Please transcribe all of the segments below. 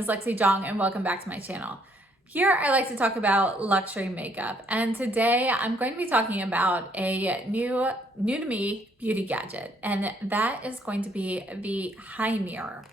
is Lexi Jong and welcome back to my channel. Here I like to talk about luxury makeup, and today I'm going to be talking about a new to me beauty gadget, and that is going to be the HiMirror.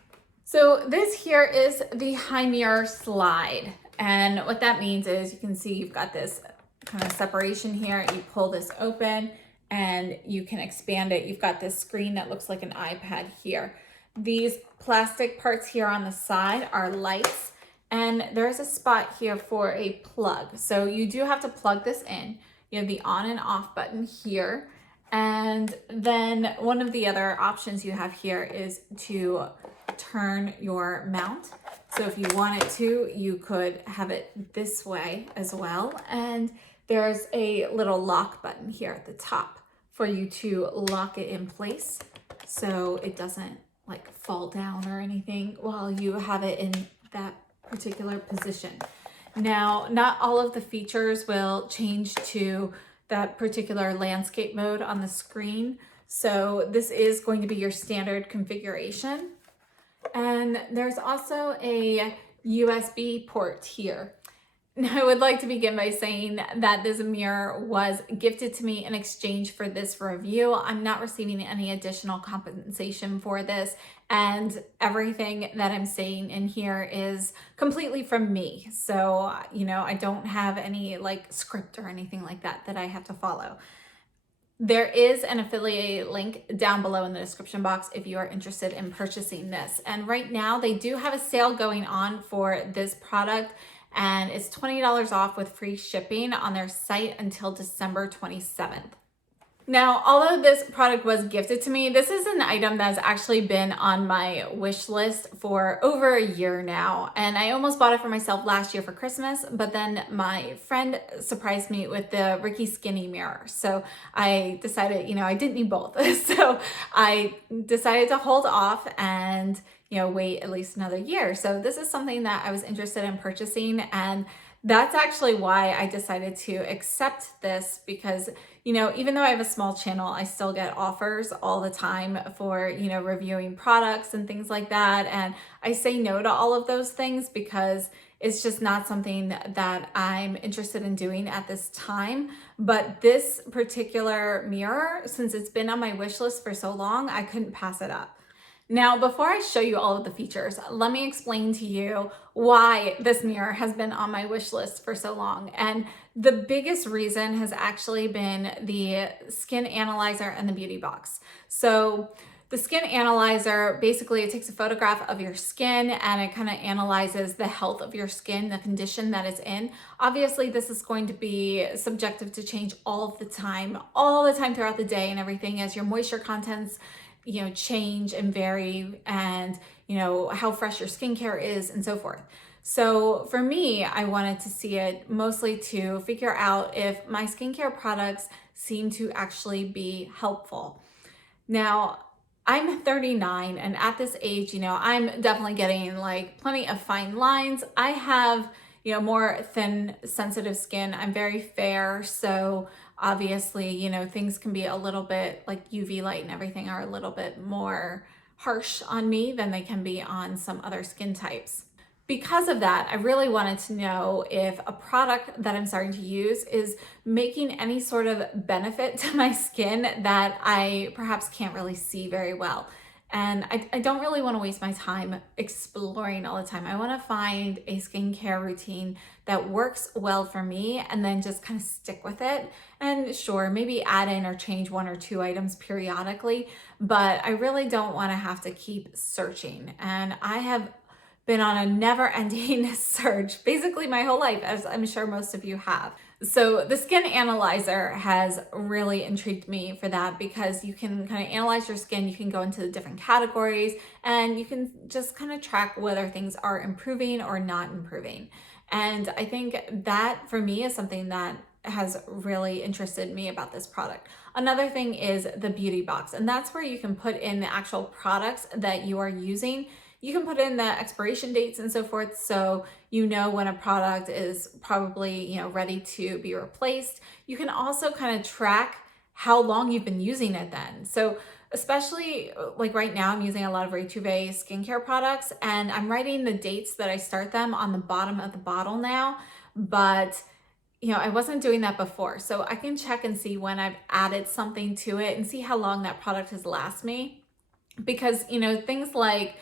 So this here is the HiMirror slide, and what that means is you can see you've got this kind of separation here. You pull this open and you can expand it. You've got this screen that looks like an iPad here. These plastic parts here on the side are lights, and there's a spot here for a plug. So you do have to plug this in. You have the on and off button here. And then one of the other options you have here is to turn your mount. So if you wanted to, you could have it this way as well. And there's a little lock button here at the top for you to lock it in place so it doesn't like fall down or anything while you have it in that particular position. Now, not all of the features will change to that particular landscape mode on the screen. So this is going to be your standard configuration. And there's also a USB port here. Now, I would like to begin by saying that this mirror was gifted to me in exchange for this review. I'm not receiving any additional compensation for this, and everything that I'm saying in here is completely from me. So, I don't have any like script or anything like that I have to follow. There is an affiliate link down below in the description box if you are interested in purchasing this. And right now they do have a sale going on for this product, and it's $20 off with free shipping on their site until December 27th. Now, although this product was gifted to me, this is an item that's actually been on my wish list for over a year now. And I almost bought it for myself last year for Christmas, but then my friend surprised me with the Ricky Skinny mirror. So I decided, I didn't need both. So I decided to hold off and wait at least another year. So this is something that I was interested in purchasing, and that's actually why I decided to accept this, because, even though I have a small channel, I still get offers all the time for, reviewing products and things like that. And I say no to all of those things because it's just not something that I'm interested in doing at this time. But this particular mirror, since it's been on my wish list for so long, I couldn't pass it up. Now, before I show you all of the features, let me explain to you why this mirror has been on my wish list for so long. And the biggest reason has actually been the skin analyzer and the beauty box. So the skin analyzer, basically it takes a photograph of your skin and it kind of analyzes the health of your skin, the condition that it's in. Obviously, this is going to be subjective to change all the time throughout the day and everything, as your moisture contents change and vary, and how fresh your skincare is and so forth. So for me, I wanted to see it mostly to figure out if my skincare products seem to actually be helpful. Now, I'm 39, and at this age, I'm definitely getting like plenty of fine lines. I have more thin, sensitive skin. I'm very fair, so obviously, things can be a little bit like UV light and everything are a little bit more harsh on me than they can be on some other skin types. Because of that, I really wanted to know if a product that I'm starting to use is making any sort of benefit to my skin that I perhaps can't really see very well. And I don't really want to waste my time exploring all the time. I want to find a skincare routine that works well for me and then just kind of stick with it. And sure, maybe add in or change one or two items periodically, but I really don't want to have to keep searching. And I have been on a never-ending search basically my whole life, as I'm sure most of you have. So the skin analyzer has really intrigued me for that, because you can kind of analyze your skin, you can go into the different categories, and you can just kind of track whether things are improving or not improving. And I think that for me is something that has really interested me about this product. Another thing is the beauty box, and that's where you can put in the actual products that you are using. You can put in the expiration dates and so forth, so when a product is probably ready to be replaced. You can also kind of track how long you've been using it then. So especially like right now I'm using a lot of Retrouvé skincare products, and I'm writing the dates that I start them on the bottom of the bottle now, but I wasn't doing that before. So I can check and see when I've added something to it and see how long that product has lasted me. Because, things like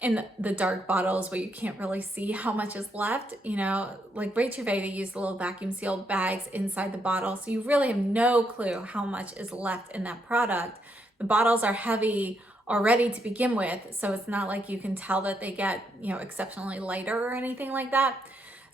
in the dark bottles where you can't really see how much is left, like Retrouvé, they use the little vacuum sealed bags inside the bottle. So you really have no clue how much is left in that product. The bottles are heavy already to begin with, so it's not like you can tell that they get, exceptionally lighter or anything like that.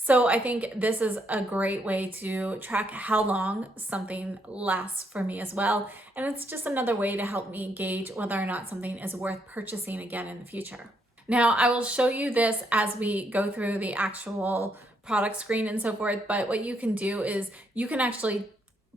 So I think this is a great way to track how long something lasts for me as well. And it's just another way to help me gauge whether or not something is worth purchasing again in the future. Now, I will show you this as we go through the actual product screen and so forth, but what you can do is you can actually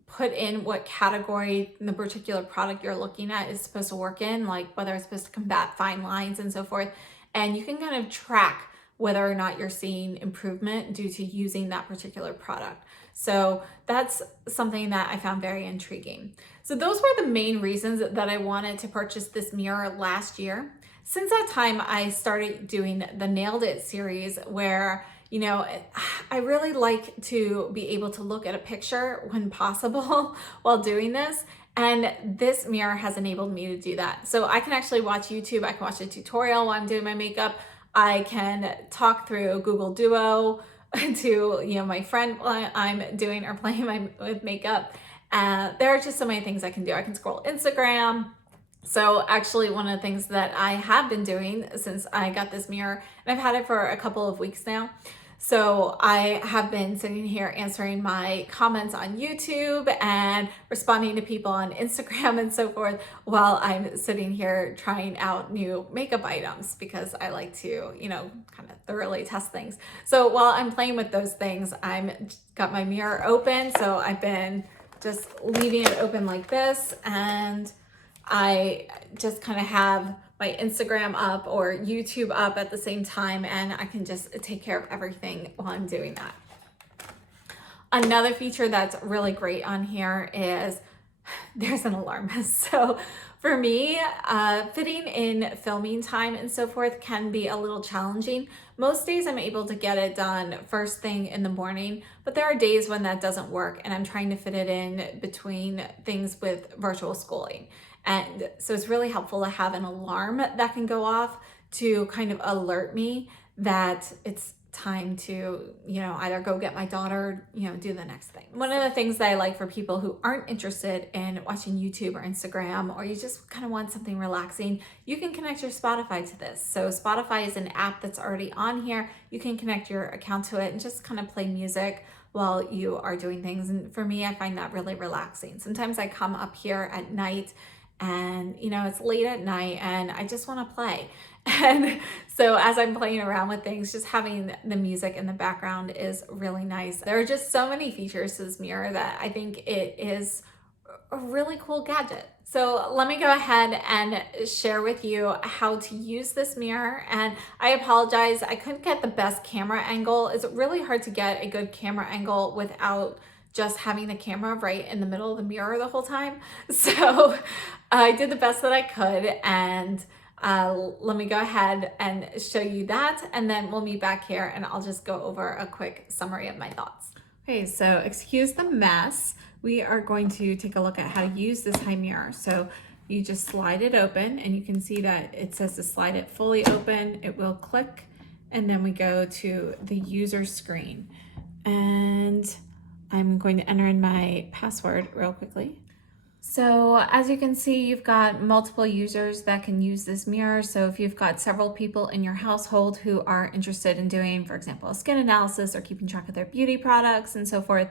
put in what category the particular product you're looking at is supposed to work in, like whether it's supposed to combat fine lines and so forth. And you can kind of track whether or not you're seeing improvement due to using that particular product. So that's something that I found very intriguing. So those were the main reasons that I wanted to purchase this mirror last year. Since that time, I started doing the Nailed It series where, I really like to be able to look at a picture when possible while doing this. And this mirror has enabled me to do that. So I can actually watch YouTube. I can watch a tutorial while I'm doing my makeup. I can talk through Google Duo to, my friend while I'm doing or playing with makeup. There are just so many things I can do. I can scroll Instagram. So actually one of the things that I have been doing since I got this mirror, and I've had it for a couple of weeks now. So I have been sitting here answering my comments on YouTube and responding to people on Instagram and so forth while I'm sitting here trying out new makeup items because I like to, kind of thoroughly test things. So while I'm playing with those things, I'm got my mirror open. So I've been just leaving it open like this, and I just kind of have my Instagram up or YouTube up at the same time, and I can just take care of everything while I'm doing that. Another feature that's really great on here is there's an alarm. So for me, fitting in filming time and so forth can be a little challenging. Most days I'm able to get it done first thing in the morning, but there are days when that doesn't work and I'm trying to fit it in between things with virtual schooling. And so it's really helpful to have an alarm that can go off to kind of alert me that it's time to, either go get my daughter, do the next thing. One of the things that I like for people who aren't interested in watching YouTube or Instagram, or you just kind of want something relaxing, you can connect your Spotify to this. So Spotify is an app that's already on here. You can connect your account to it and just kind of play music while you are doing things. And for me, I find that really relaxing. Sometimes I come up here at night and it's late at night and I just want to play. And so as I'm playing around with things, just having the music in the background is really nice. There are just so many features to this mirror that I think it is a really cool gadget. So let me go ahead and share with you how to use this mirror. And I apologize, I couldn't get the best camera angle. It's really hard to get a good camera angle without just having the camera right in the middle of the mirror the whole time. So I did the best that I could, and let me go ahead and show you that, and then we'll meet back here and I'll just go over a quick summary of my thoughts. Okay, so excuse the mess. We are going to take a look at how to use this HiMirror. So you just slide it open and you can see that it says to slide it fully open. It will click, and then we go to the user screen. And I'm going to enter in my password real quickly. So as you can see, you've got multiple users that can use this mirror. So if you've got several people in your household who are interested in doing, for example, a skin analysis or keeping track of their beauty products and so forth,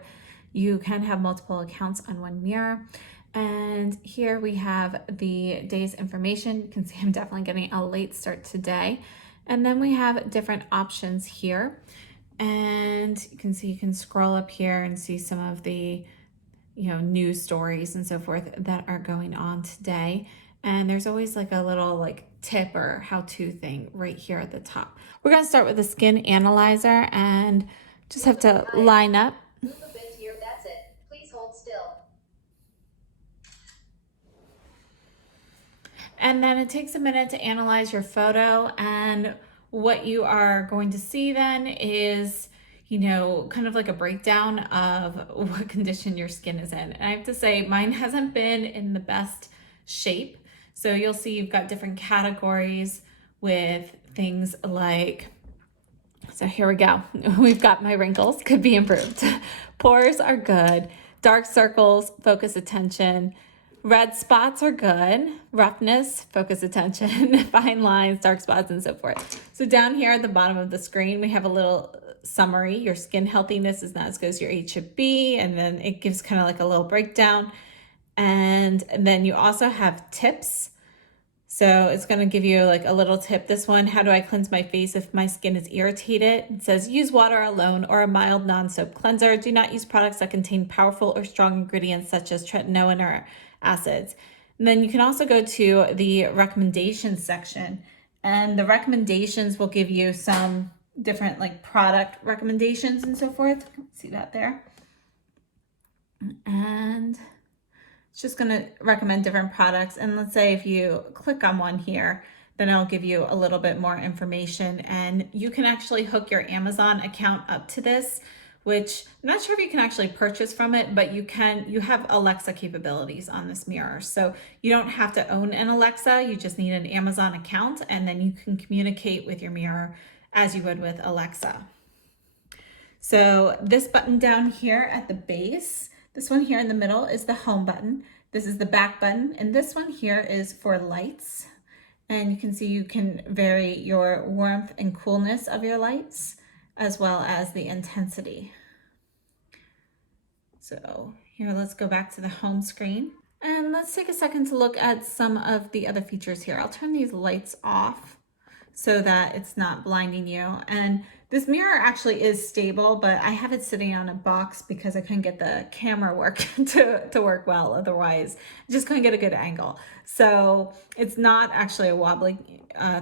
you can have multiple accounts on one mirror. And here we have the day's information. You can see I'm definitely getting a late start today. And then we have different options here. And you can see you can scroll up here and see some of the news stories and so forth that are going on today. And there's always like a little tip or how-to thing right here at the top. We're going to start with the skin analyzer and just have to line up. Move a bit here, that's it. Please hold still. And then it takes a minute to analyze your photo, and what you are going to see then is, you know, kind of like a breakdown of what condition your skin is in. And I have to say, mine hasn't been in the best shape. So you'll see you've got different categories with things like, so here we go. We've got my wrinkles, could be improved. Pores are good. Dark circles, focus attention. Red spots are good. Roughness, focus attention. Fine lines, dark spots, and so forth. So down here at the bottom of the screen, we have a little summary. Your skin healthiness is not as good as your H should be. And then it gives kind of like a little breakdown. And then you also have tips. So it's going to give you like a little tip. This one, how do I cleanse my face if my skin is irritated? It says use water alone or a mild non-soap cleanser. Do not use products that contain powerful or strong ingredients such as tretinoin or acids. And then you can also go to the recommendations section, and the recommendations will give you some different like product recommendations and so forth. See that there? And it's just going to recommend different products. And let's say if you click on one here, then it'll give you a little bit more information, and you can actually hook your Amazon account up to this, which I'm not sure if you can actually purchase from it, but you have Alexa capabilities on this mirror. So you don't have to own an Alexa, you just need an Amazon account, and then you can communicate with your mirror as you would with Alexa. So this button down here at the base, this one here in the middle is the home button. This is the back button, and this one here is for lights. And you can see you can vary your warmth and coolness of your lights, as well as the intensity. So here, let's go back to the home screen. And let's take a second to look at some of the other features here. I'll turn these lights off so that it's not blinding you. And this mirror actually is stable, but I have it sitting on a box because I couldn't get the camera work to work well. Otherwise, I just couldn't get a good angle. So it's not actually a wobbly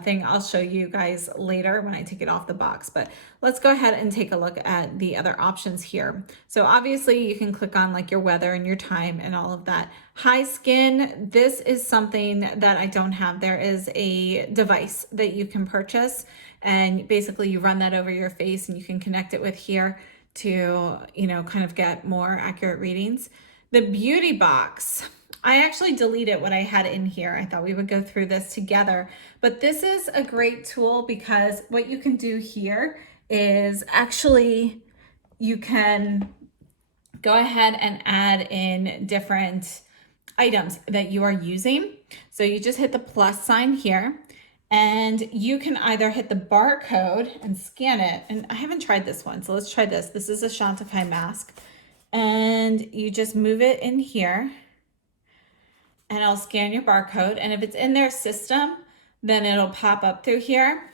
thing. I'll show you guys later when I take it off the box, but let's go ahead and take a look at the other options here. So obviously you can click on like your weather and your time and all of that. High skin, this is something that I don't have. There is a device that you can purchase, and basically you run that over your face and you can connect it with here to, you know, kind of get more accurate readings. The beauty box, I actually deleted what I had in here. I thought we would go through this together, but this is a great tool because what you can do here is actually you can go ahead and add in different items that you are using. So you just hit the plus sign here, and you can either hit the barcode and scan it. And I haven't tried this one, so let's try this. This is a Chantecaille mask, and you just move it in here, and I'll scan your barcode. And if it's in their system, then it'll pop up through here.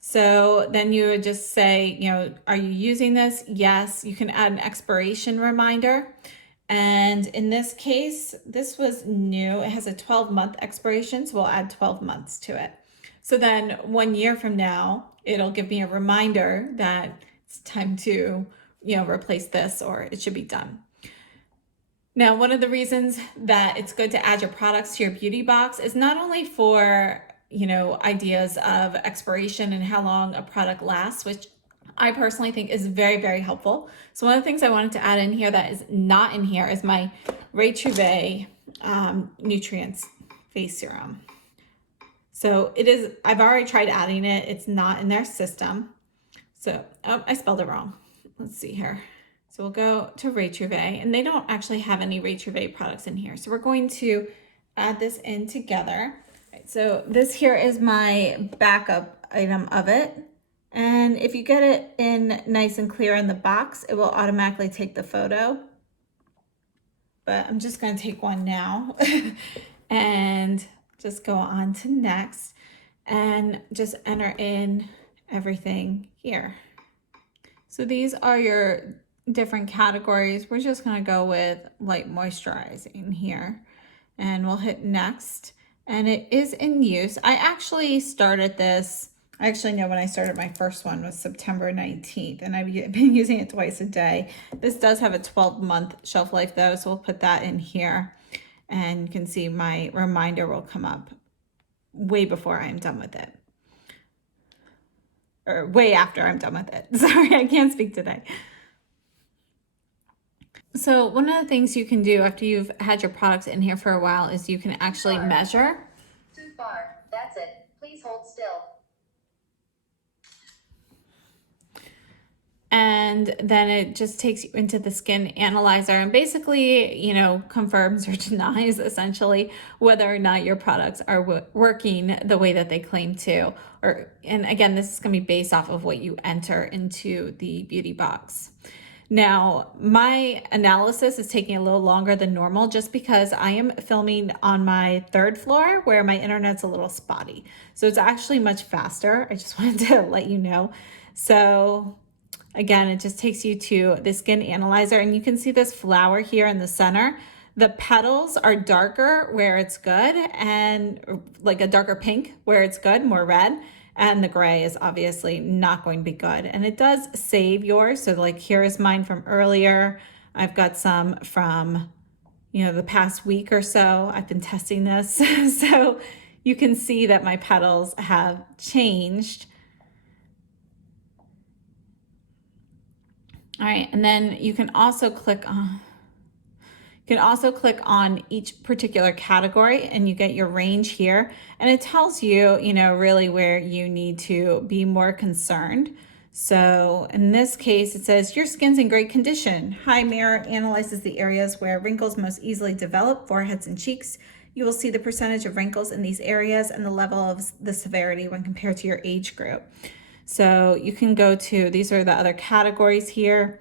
So then you would just say, you know, are you using this? Yes. You can add an expiration reminder. And in this case, this was new. It has a 12-month expiration, so we'll add 12 months to it. So then 1 year from now, it'll give me a reminder that it's time to, you know, replace this, or it should be done. Now, one of the reasons that it's good to add your products to your beauty box is not only for, you know, ideas of expiration and how long a product lasts, which I personally think is very, very helpful. So one of the things I wanted to add in here that is not in here is my Ray Nutrients Face Serum. So it is, I've already tried adding it. It's not in their system. So, oh, I spelled it wrong. Let's see here. So we'll go to Ray, and they don't actually have any Ray products in here. So we're going to add this in together. Right, so this here is my backup item of it. And if you get it in nice and clear in the box, it will automatically take the photo. But I'm just going to take one now and just go on to next and just enter in everything here. So these are your different categories. We're just going to go with light moisturizing here, and we'll hit next. And it is in use. I actually started this, I actually know when I started my first one was September 19th, and I've been using it twice a day. This does have a 12-month shelf life though, so we'll put that in here, and you can see my reminder will come up way before I'm done with it. Or way after I'm done with it. Sorry, I can't speak today. So one of the things you can do after you've had your products in here for a while is you can actually measure. Too far. That's it. Please hold still. And then it just takes you into the skin analyzer and basically, you know, confirms or denies essentially whether or not your products are working the way that they claim to. And again, this is going to be based off of what you enter into the beauty box. Now, my analysis is taking a little longer than normal just because I am filming on my 3rd floor where my internet's a little spotty. So it's actually much faster. I just wanted to let you know. So again, it just takes you to the skin analyzer, and you can see this flower here in the center. The petals are darker where it's good, and like a darker pink where it's good, more red. And the gray is obviously not going to be good. And it does save yours. So like here is mine from earlier. I've got some from, you know, the past week or so. I've been testing this. So you can see that my petals have changed. All right, and then you can also click on each particular category and you get your range here, and it tells you, you know, really where you need to be more concerned. So in this case, it says your skin's in great condition. HiMirror analyzes the areas where wrinkles most easily develop, foreheads and cheeks. You will see the percentage of wrinkles in these areas and the level of the severity when compared to your age group. So you can go to, these are the other categories here,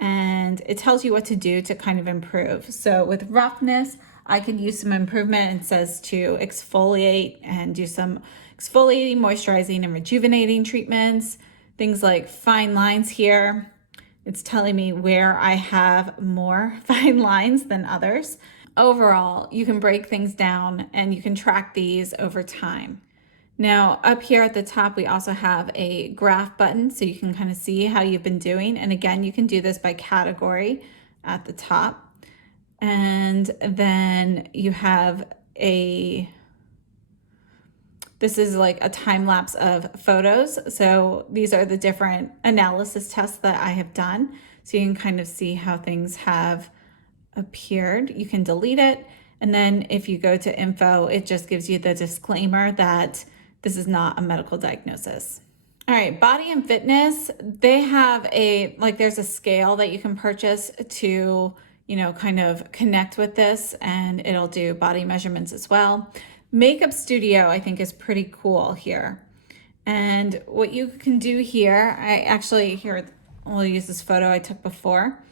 and it tells you what to do to kind of improve. So with roughness, I could use some improvement. It says to exfoliate and do some exfoliating, moisturizing, and rejuvenating treatments. Things like fine lines here. It's telling me where I have more fine lines than others. Overall, you can break things down and you can track these over time. Now up here at the top, we also have a graph button so you can kind of see how you've been doing. And again, you can do this by category at the top. And then you have this is like a time lapse of photos. So these are the different analysis tests that I have done. So you can kind of see how things have appeared. You can delete it. And then if you go to info, it just gives you the disclaimer that this is not a medical diagnosis. All right, body and fitness, they have there's a scale that you can purchase to, you know, kind of connect with this, and it'll do body measurements as well. Makeup Studio, I think, is pretty cool here. And what you can do here, we'll use this photo I took before.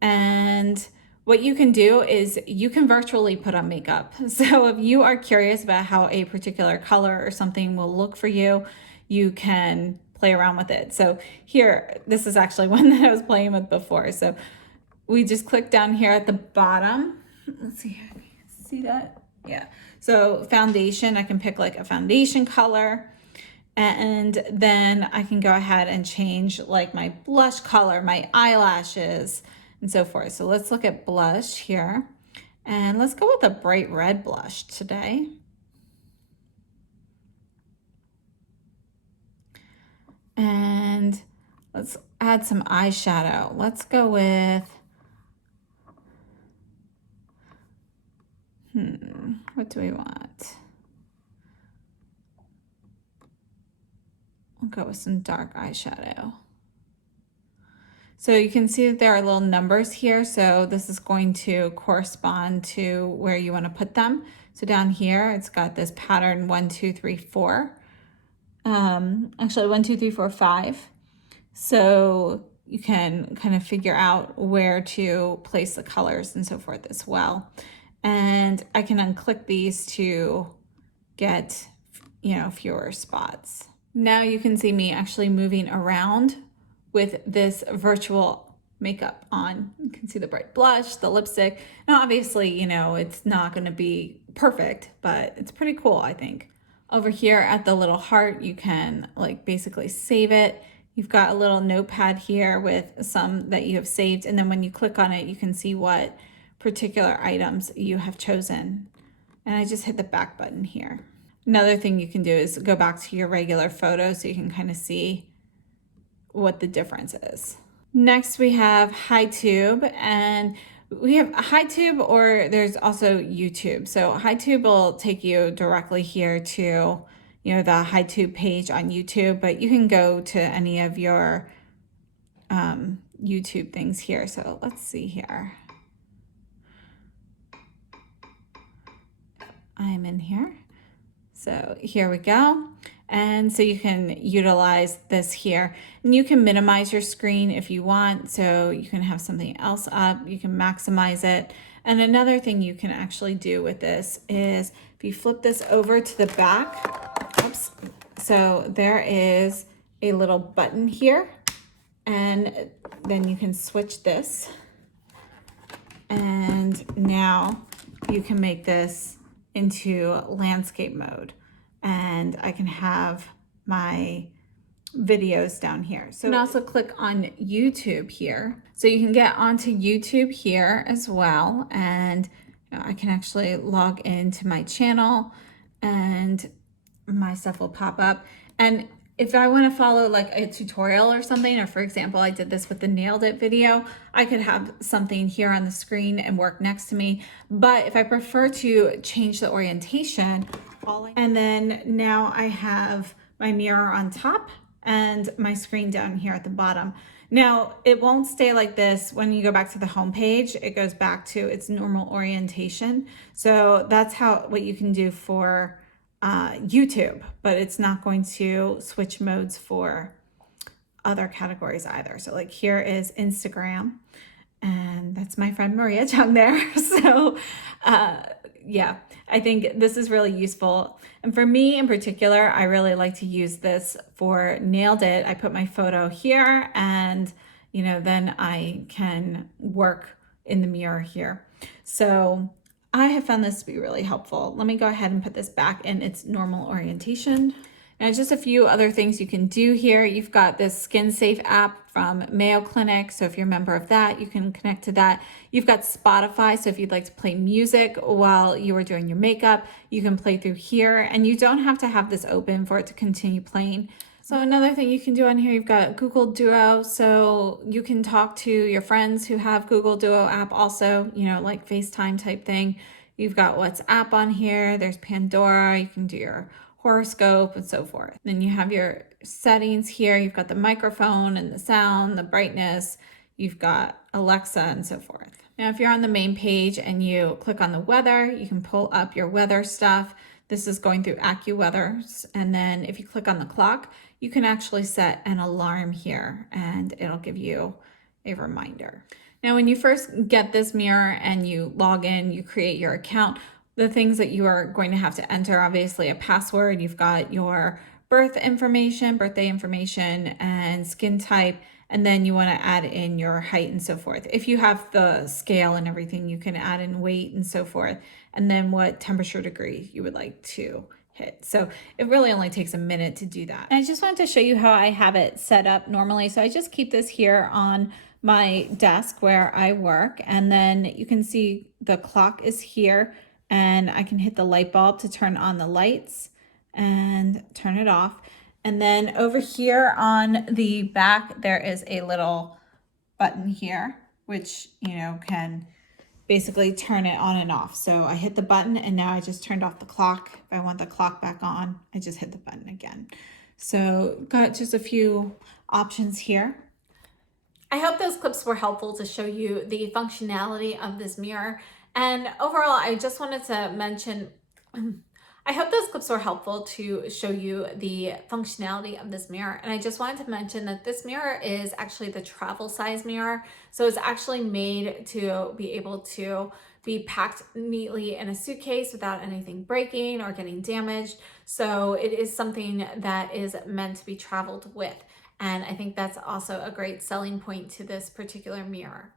And what you can do is you can virtually put on makeup. So if you are curious about how a particular color or something will look for you, you can play around with it. So here, this is actually one that I was playing with before. So we just click down here at the bottom. Let's see, see that? Yeah. So foundation, I can pick like a foundation color. And then I can go ahead and change like my blush color, my eyelashes, and so forth. So let's look at blush here. And let's go with a bright red blush today. And let's add some eyeshadow. Let's go with, what do we want? We'll go with some dark eyeshadow. So you can see that there are little numbers here. So this is going to correspond to where you want to put them. So down here, it's got this pattern 1, 2, 3, 4. Actually 1, 2, 3, 4, 5. So you can kind of figure out where to place the colors and so forth as well. And I can unclick these to get, you know, fewer spots. Now you can see me actually moving around with this virtual makeup on. You can see the bright blush, the lipstick. Now obviously, you know, it's not going to be perfect, but it's pretty cool, I think. Over here at the little heart, you can like basically save it. You've got a little notepad here with some that you have saved, and then when you click on it, you can see what particular items you have chosen. And I just hit the back button here. Another thing you can do is go back to your regular photo so you can kind of see what the difference is. Next we have HiTube, and we have HiTube, or there's also YouTube. So HiTube will take you directly here to, you know, the HiTube page on YouTube, but you can go to any of your YouTube things here. So let's see here. I'm in here. So here we go. And so you can utilize this here, and you can minimize your screen if you want. So you can have something else up, you can maximize it. And another thing you can actually do with this is if you flip this over to the back, oops, so there is a little button here, and then you can switch this. And now you can make this into landscape mode, and I can have my videos down here. So you can also click on YouTube here. So you can get onto YouTube here as well. And I can actually log into my channel and my stuff will pop up. And if I want to follow like a tutorial or something, or for example, I did this with the Nailed It video, I could have something here on the screen and work next to me. But if I prefer to change the orientation, and then now I have my mirror on top and my screen down here at the bottom. Now it won't stay like this when you go back to the home page. It goes back to its normal orientation. So that's what you can do for YouTube, but it's not going to switch modes for other categories either. So like here is Instagram, and that's my friend Maria Jong there. So yeah, I think this is really useful. And for me in particular, I really like to use this for Nailed It. I put my photo here, and you know, then I can work in the mirror here. So I have found this to be really helpful. Let me go ahead and put this back in its normal orientation. Now, just a few other things you can do here. You've got this Skin Safe app from Mayo Clinic. So if you're a member of that, you can connect to that. You've got Spotify. So if you'd like to play music while you are doing your makeup, you can play through here, and you don't have to have this open for it to continue playing. So another thing you can do on here, you've got Google Duo. So you can talk to your friends who have Google Duo app also, you know, like FaceTime type thing. You've got WhatsApp on here. There's Pandora. You can do your horoscope and so forth. Then you have your settings here. You've got the microphone and the sound, the brightness. You've got Alexa and so forth. Now, if you're on the main page and you click on the weather, you can pull up your weather stuff. This is going through AccuWeather. And then if you click on the clock, you can actually set an alarm here, and it'll give you a reminder. Now, when you first get this mirror and you log in, you create your account, the things that you are going to have to enter, obviously a password, you've got your birthday information and skin type, and then you want to add in your height and so forth. If you have the scale and everything, you can add in weight and so forth, and then what temperature degree you would like to hit. So it really only takes a minute to do that. And I just wanted to show you how I have it set up normally. So I just keep this here on my desk where I work, and then you can see the clock is here, and I can hit the light bulb to turn on the lights and turn it off. And then over here on the back, there is a little button here, which, you know, can basically turn it on and off. So I hit the button, and now I just turned off the clock. If I want the clock back on, I just hit the button again. So got just a few options here. I hope those clips were helpful to show you the functionality of this mirror. And overall, I just wanted to mention, I hope those clips were helpful to show you the functionality of this mirror. And I just wanted to mention that this mirror is actually the travel size mirror. So it's actually made to be able to be packed neatly in a suitcase without anything breaking or getting damaged. So it is something that is meant to be traveled with. And I think that's also a great selling point to this particular mirror.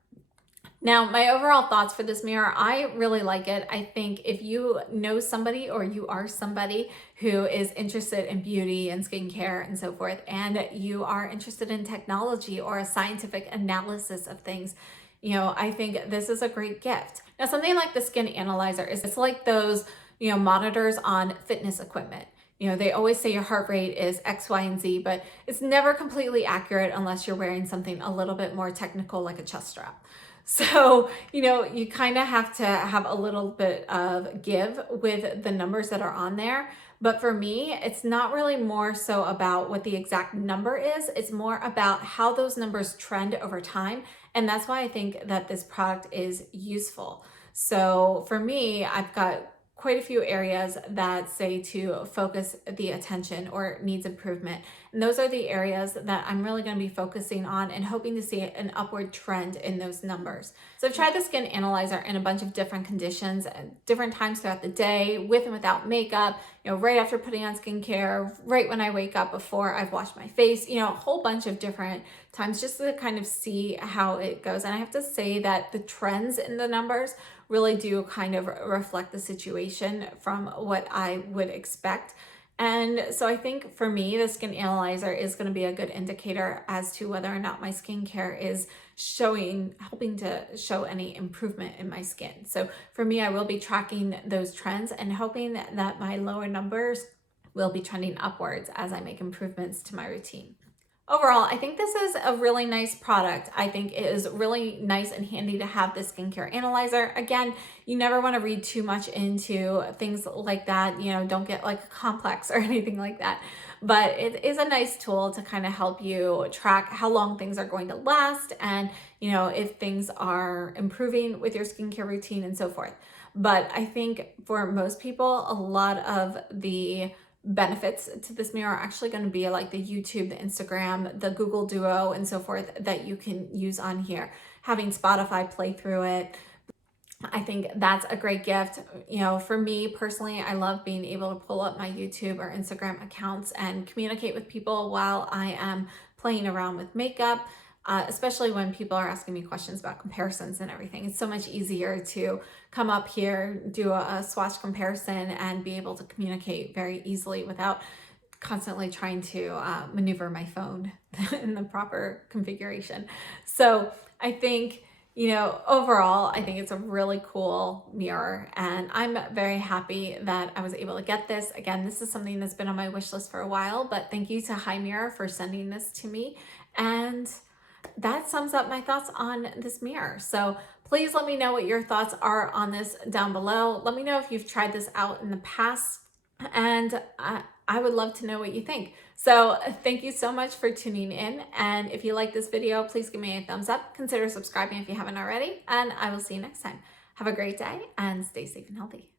Now, my overall thoughts for this mirror, I really like it. I think if you know somebody, or you are somebody who is interested in beauty and skincare and so forth, and you are interested in technology or a scientific analysis of things, you know, I think this is a great gift. Now, something like the Skin Analyzer it's like those, monitors on fitness equipment. They always say your heart rate is X, Y, and Z, but it's never completely accurate unless you're wearing something a little bit more technical like a chest strap. So, you kind of have to have a little bit of give with the numbers that are on there. But for me, it's not really more so about what the exact number is. It's more about how those numbers trend over time. And that's why I think that this product is useful. So for me, I've got quite a few areas that say to focus the attention or needs improvement. And those are the areas that I'm really going to be focusing on and hoping to see an upward trend in those numbers. So I've tried the skin analyzer in a bunch of different conditions at different times throughout the day, with and without makeup, right after putting on skincare, right when I wake up before I've washed my face, a whole bunch of different times just to kind of see how it goes. And I have to say that the trends in the numbers really do kind of reflect the situation from what I would expect. And so I think for me, the skin analyzer is going to be a good indicator as to whether or not my skincare is helping to show any improvement in my skin. So for me, I will be tracking those trends and hoping that my lower numbers will be trending upwards as I make improvements to my routine. Overall, I think this is a really nice product. I think it is really nice and handy to have the skincare analyzer. Again, you never want to read too much into things like that. Don't get like a complex or anything like that. But it is a nice tool to kind of help you track how long things are going to last and, if things are improving with your skincare routine and so forth. But I think for most people, a lot of the benefits to this mirror are actually going to be like the YouTube, the Instagram, the Google Duo, and so forth that you can use on here. Having Spotify play through it, I think that's a great gift. For me personally, I love being able to pull up my YouTube or Instagram accounts and communicate with people while I am playing around with makeup. Especially when people are asking me questions about comparisons and everything. It's so much easier to come up here, do a swatch comparison, and be able to communicate very easily without constantly trying to maneuver my phone in the proper configuration. So I think, overall, I think it's a really cool mirror, and I'm very happy that I was able to get this. Again, this is something that's been on my wish list for a while, but thank you to HiMirror for sending this to me. And that sums up my thoughts on this mirror. So please let me know what your thoughts are on this down below. Let me know if you've tried this out in the past, and I would love to know what you think. So thank you so much for tuning in. And if you like this video, please give me a thumbs up. Consider subscribing if you haven't already, and I will see you next time. Have a great day and stay safe and healthy.